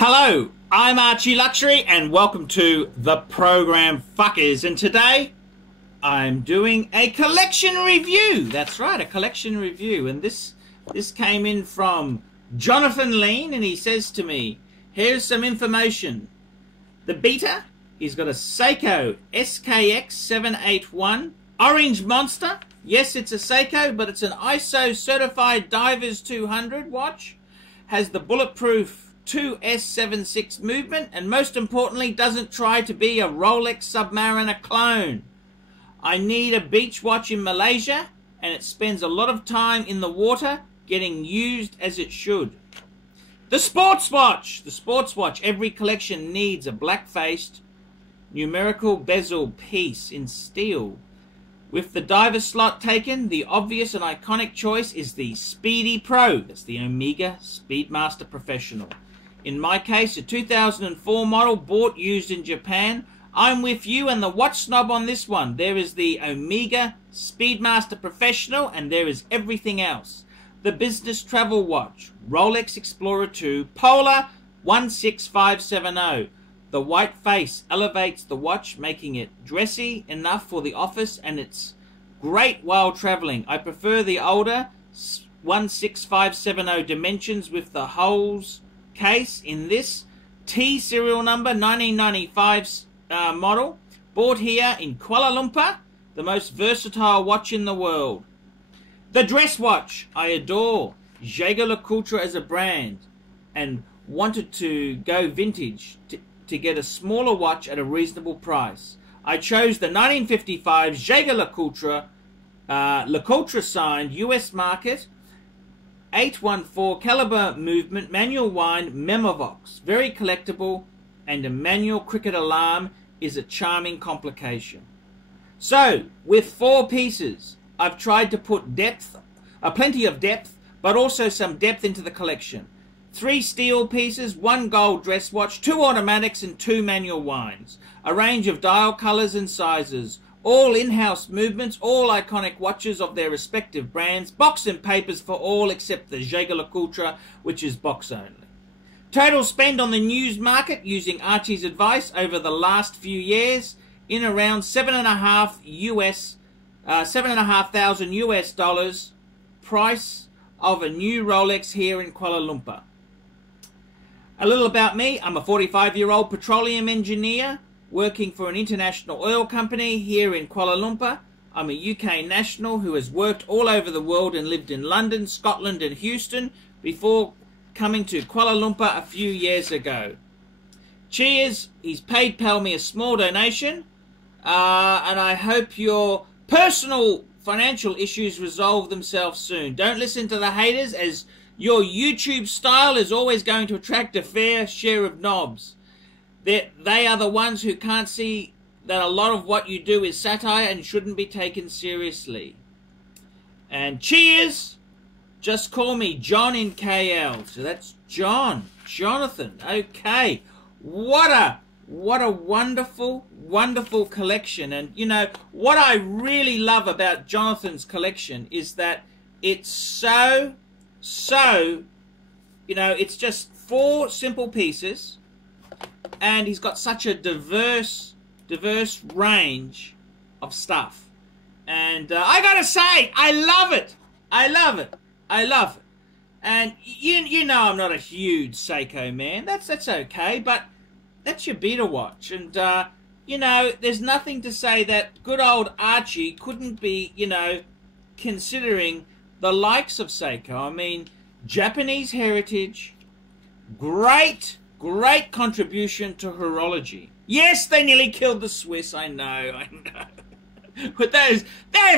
Hello, I'm Archie Luxury and welcome to the program Fuckers, and today I'm doing a collection review. That's right, a collection review, and this came in from Jonathan Lean, and he says to me, here's some information. The Beta, he's got a Seiko SKX 781 Orange Monster. Yes, it's a Seiko, but it's an ISO certified Divers 200 watch. Has the bulletproof 2S76 movement, and most importantly doesn't try to be a Rolex Submariner clone. I need a beach watch in Malaysia, and it spends a lot of time in the water getting used as it should. The sports watch. The sports watch. Every collection needs a black-faced numerical bezel piece in steel. With the diver slot taken, the obvious and iconic choice is the Speedy Pro. That's the Omega Speedmaster Professional. In my case, a 2004 model, bought used in Japan. I'm with you and the watch snob on this one. There is the Omega Speedmaster Professional, and there is everything else. The business travel watch, Rolex Explorer 2 Polar 16570. The white face elevates the watch, making it dressy enough for the office, and it's great while traveling. I prefer the older 16570 dimensions with the holes case in this T serial number 1995 model, bought here in Kuala Lumpur, the most versatile watch in the world. The dress watch. I adore Jaeger-LeCoultre as a brand and wanted to go vintage to get a smaller watch at a reasonable price. I chose the 1955 Jaeger-LeCoultre LeCoultre signed US market 814 caliber movement manual wind Memovox. Very collectible, and a manual cricket alarm is a charming complication. So, with 4 pieces, I've tried to put depth, plenty of depth, but also some depth into the collection. 3 steel pieces, 1 gold dress watch, 2 automatics and 2 manual winds. A range of dial colors and sizes. All in-house movements, all iconic watches of their respective brands. Box and papers for all except the Jaeger-LeCoultre, which is box only. Total spend on the news market, using Archie's advice, over the last few years, in around $7,500 US dollars. Price of a new Rolex here in Kuala Lumpur. A little about me. I'm a 45-year-old petroleum engineer working for an international oil company here in Kuala Lumpur. I'm a UK national who has worked all over the world and lived in London, Scotland and Houston before coming to Kuala Lumpur a few years ago. Cheers. He's paid pal me a small donation, and I hope your personal financial issues resolve themselves soon. Don't listen to the haters, as your YouTube style is always going to attract a fair share of knobs. They are the ones who can't see that a lot of what you do is satire and shouldn't be taken seriously. And cheers! Just call me John in KL. So that's John. Jonathan. Okay. What a wonderful, wonderful collection. And, you know, what I really love about Jonathan's collection is that it's so, you know, it's just 4 simple pieces. And he's got such a diverse range of stuff. And I gotta say, I love it. I love it. I love it. And you know I'm not a huge Seiko man. That's okay, but that's your Beta watch. And, you know, there's nothing to say that good old Archie couldn't be, you know, considering the likes of Seiko. I mean, Japanese heritage, great contribution to horology. Yes, they nearly killed the Swiss, I know. But they've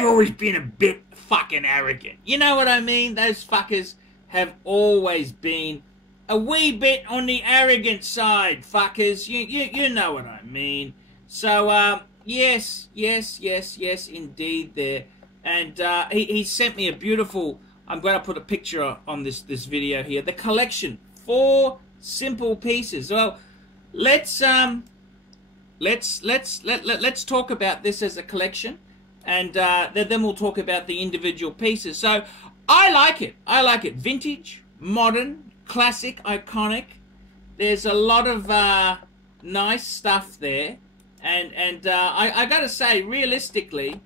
always been a bit fucking arrogant. You know what I mean? Those fuckers have always been a wee bit on the arrogant side, fuckers. You know what I mean. So, yes, indeed there. And he sent me a beautiful, I'm going to put a picture on this video here. The collection, 4 simple pieces. Well, let's talk about this as a collection, and then we'll talk about the individual pieces. So I like it. Vintage, modern, classic, iconic. There's a lot of nice stuff there, and I gotta say, realistically,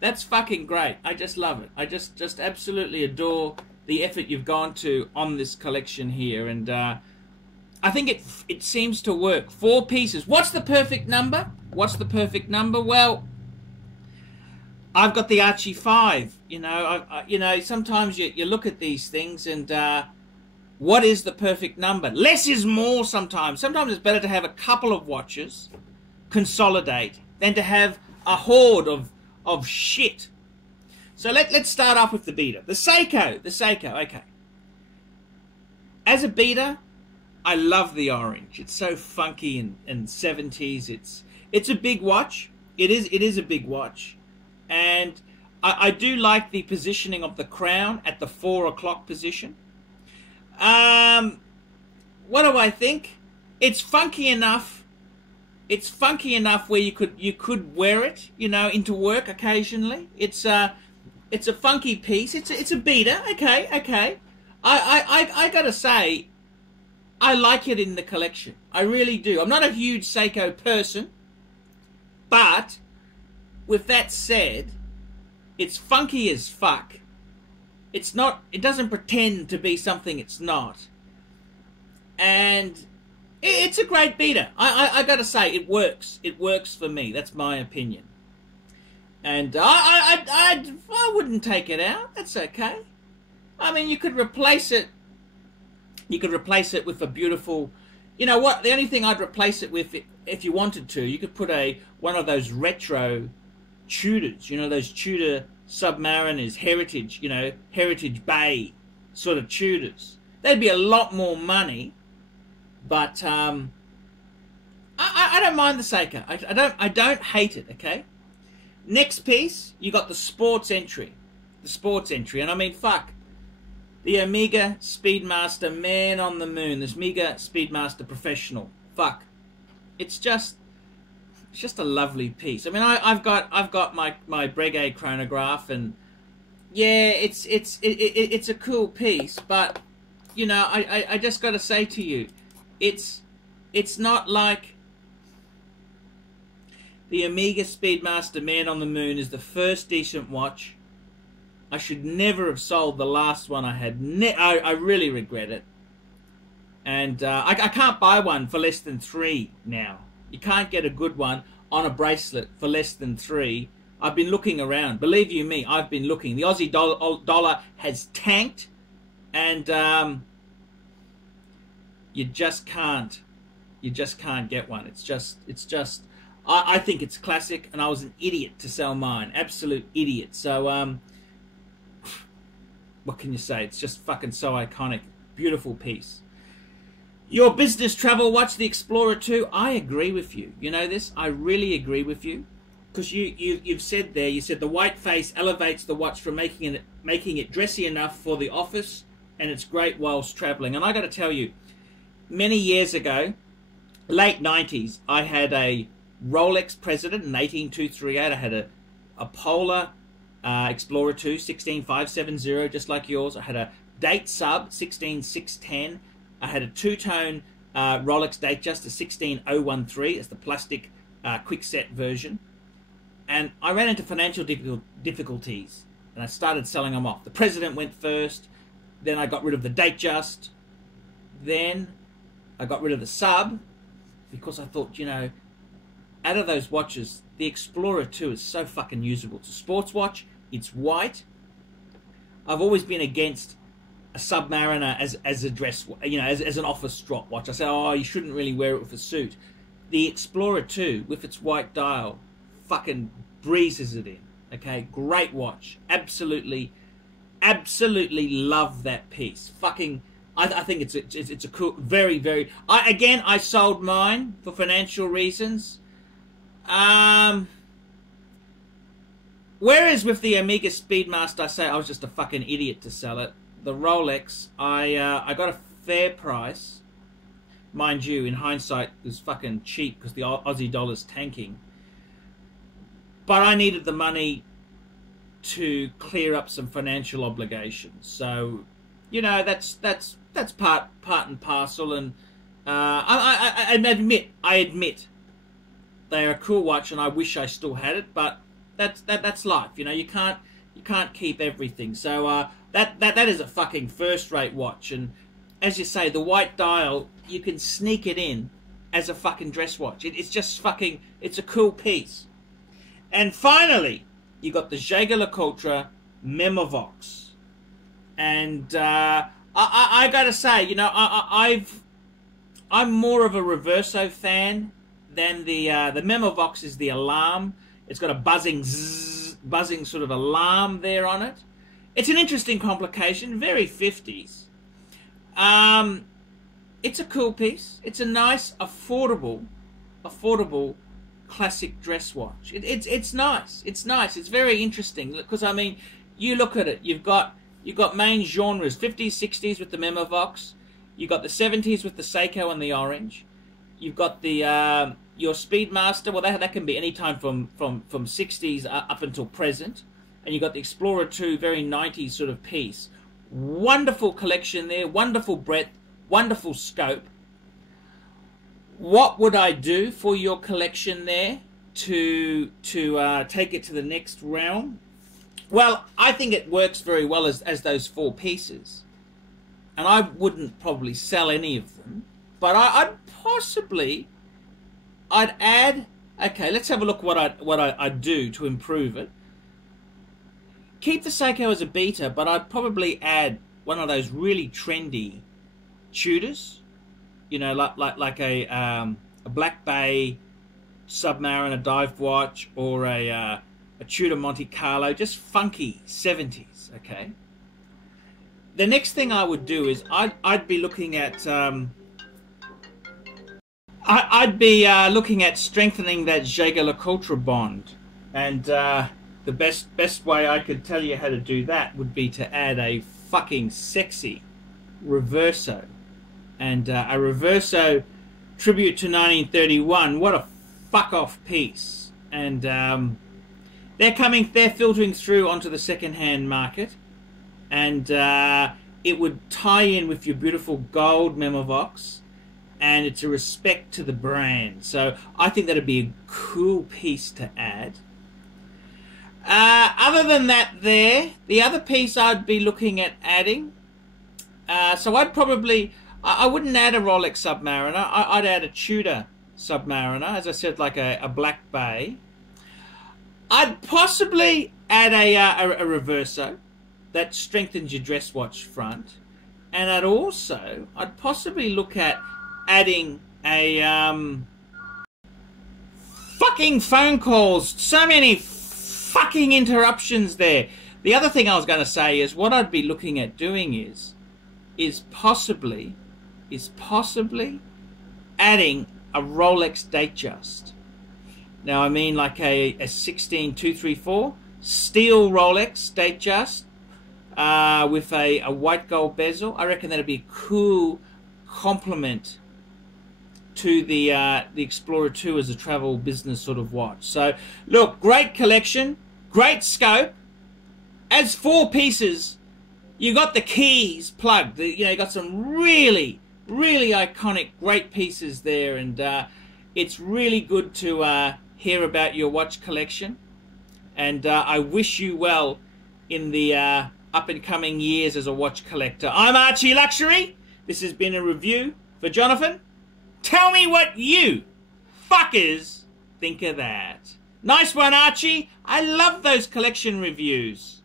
that's fucking great. I just love it. I just absolutely adore the effort you've gone to on this collection here, and I think it seems to work. 4 pieces. What's the perfect number? What's the perfect number? Well, I've got the Archie 5. You know, you know, sometimes you look at these things and what is the perfect number? Less is more sometimes. Sometimes it's better to have a couple of watches, consolidate, than to have a horde of shit. So let's start off with the beater. The Seiko. The Seiko, okay. As a beater, I love the orange. It's so funky and 70s. It's a big watch. It is a big watch. And I do like the positioning of the crown at the 4 o'clock position. What do I think? It's funky enough. It's funky enough where you could wear it, you know, into work occasionally. It's a funky piece. It's a beater. Okay. I gotta say, I like it in the collection. I really do. I'm not a huge Seiko person, but with that said, it's funky as fuck. It's not. It doesn't pretend to be something it's not, and it's a great beater. I gotta say, it works. It works for me. That's my opinion. And I wouldn't take it out. That's okay. I mean, you could replace it. You could replace it with a beautiful, you know what? The only thing I'd replace it with, if you wanted to, you could put one of those retro Tudors. You know, those Tudor Submariners, Heritage. You know, Heritage Bay sort of Tudors. They'd be a lot more money, but I don't mind the Seiko. I don't hate it. Okay. Next piece, you got the sports entry. The sports entry, and I mean, fuck. The Omega Speedmaster Man on the Moon. This Omega Speedmaster Professional. Fuck. It's just a lovely piece. I mean, I've got my Breguet chronograph, and yeah, it's a cool piece. But you know, I just got to say to you, it's not like the Omega Speedmaster Man on the Moon is the first decent watch. I should never have sold the last one I had. I really regret it. And I can't buy one for less than $3 now. You can't get a good one on a bracelet for less than $3. I've been looking around. Believe you me, I've been looking. The Aussie dollar has tanked, and you just can't get one. It's just. I think it's classic, and I was an idiot to sell mine. Absolute idiot. So what can you say? It's just fucking so iconic. Beautiful piece. Your business travel watch, the Explorer 2, I agree with you. You know this? I really agree with you. Because you've said there, you said the white face elevates the watch from making it dressy enough for the office, and it's great whilst traveling. And I got to tell you, many years ago, late 90s, I had a Rolex President in 18238. I had a Polar Explorer 2 16570, just like yours. I had a Date Sub 16610. I had a two-tone Rolex Datejust, a 16013. It's the plastic quick-set version. And I ran into financial difficulties, and I started selling them off. The President went first. Then I got rid of the Datejust. Then I got rid of the Sub, because I thought, you know, out of those watches, the Explorer 2 is so fucking usable. It's a sports watch. It's white. I've always been against a Submariner as a dress, you know, as an office drop watch. I say, oh, you shouldn't really wear it with a suit. The Explorer 2, with its white dial, fucking breezes it in. Okay, great watch. Absolutely love that piece. Fucking, I think it's a cool, very. I sold mine for financial reasons. Whereas with the Omega Speedmaster, I say I was just a fucking idiot to sell it. The Rolex, I got a fair price. Mind you, in hindsight, it was fucking cheap because the Aussie dollar's tanking. But I needed the money to clear up some financial obligations. So, you know, that's part and parcel. And I admit they are a cool watch, and I wish I still had it. But that's life, you know. You can't keep everything. So that is a fucking first-rate watch. And as you say, the white dial, you can sneak it in as a fucking dress watch. It's just fucking. It's a cool piece. And finally, you got the Jaeger-LeCoultre Memovox. And I gotta say, you know, I'm more of a Reverso fan than the Memovox is the alarm. It's got a buzzing sort of alarm there on it. It's an interesting complication, very 50s. It's a cool piece. It's a nice, affordable classic dress watch. It's nice. It's nice. It's very interesting because, I mean, you look at it. You've got main genres: 50s, 60s with the Memovox. You've got the 70s with the Seiko and the orange. You've got the your Speedmaster. Well, that can be any time from 60s up until present. And you've got the Explorer 2, very 90s sort of piece. Wonderful collection there. Wonderful breadth. Wonderful scope. What would I do for your collection there to take it to the next realm? Well, I think it works very well as those four pieces. And I wouldn't probably sell any of them. But I'd add... Okay, let's have a look what I'd do to improve it. Keep the Seiko as a beta, but I'd probably add one of those really trendy Tudors. You know, like a Black Bay Submariner dive watch, or a Tudor Monte Carlo, just funky 70s. Okay. The next thing I would do is I'd be looking at looking at strengthening that Jaeger-LeCoultre bond, and the best way I could tell you how to do that would be to add a fucking sexy Reverso. And a Reverso tribute to 1931. What a fuck off piece. And they're filtering through onto the second-hand market. And it would tie in with your beautiful gold Memovox. And it's a respect to the brand. So I think that'd be a cool piece to add. Other than that there, the other piece I'd be looking at adding, so I wouldn't add a Rolex Submariner. I'd add a Tudor Submariner, as I said, like a Black Bay. I'd possibly add a Reverso that strengthens your dress watch front, and I'd possibly look at adding a fucking phone calls. So many fucking interruptions there. The other thing I was going to say is what I'd be looking at doing is possibly adding a Rolex Datejust. Now I mean like a 16234 steel Rolex Datejust with a white gold bezel. I reckon that'd be a cool complement to the Explorer 2 as a travel business sort of watch. So look, great collection, great scope. As four pieces, you got the keys plugged. You know, you got some really iconic, great pieces there, and it's really good to hear about your watch collection. And I wish you well in the up and coming years as a watch collector. I'm Archie Luxury. This has been a review for Jonathan. Tell me what you fuckers think of that. Nice one, Archie. I love those collection reviews.